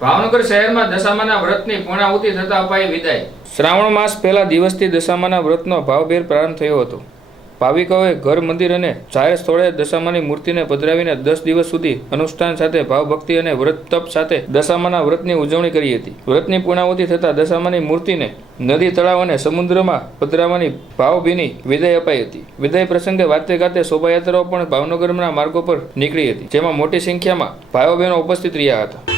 ભાવનગર શહેરમાં દશામાના વ્રતની પૂર્ણાહુતિ થતા અપાઈ વિદાય. શ્રાવણ માસ પહેલા દિવસથી દશામાના વ્રતનો ભાવભેર પ્રારંભ થયો હતો. ભાવિકોએ ઘર, મંદિર અને જાહેર સ્થળે દશામાની મૂર્તિને પધરાવીને દસ દિવસ સુધી અનુષ્ઠાન સાથે ભાવભક્તિ અને વ્રત તપ સાથે દશામાના વ્રતની ઉજવણી કરી હતી. વ્રતની પૂર્ણાહુતિ થતાં દશામાની મૂર્તિને નદી, તળાવ અને સમુદ્રમાં પધરાવવાની ભાવભીની વિદાય અપાઈ હતી. વિદાય પ્રસંગે વાતે ગાતે શોભાયાત્રાઓ પણ ભાવનગરના માર્ગો પર નીકળી હતી, જેમાં મોટી સંખ્યામાં ભાઈઓ બહેનો ઉપસ્થિત રહ્યા હતા.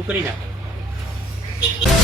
દશામાતની કરી નાખો.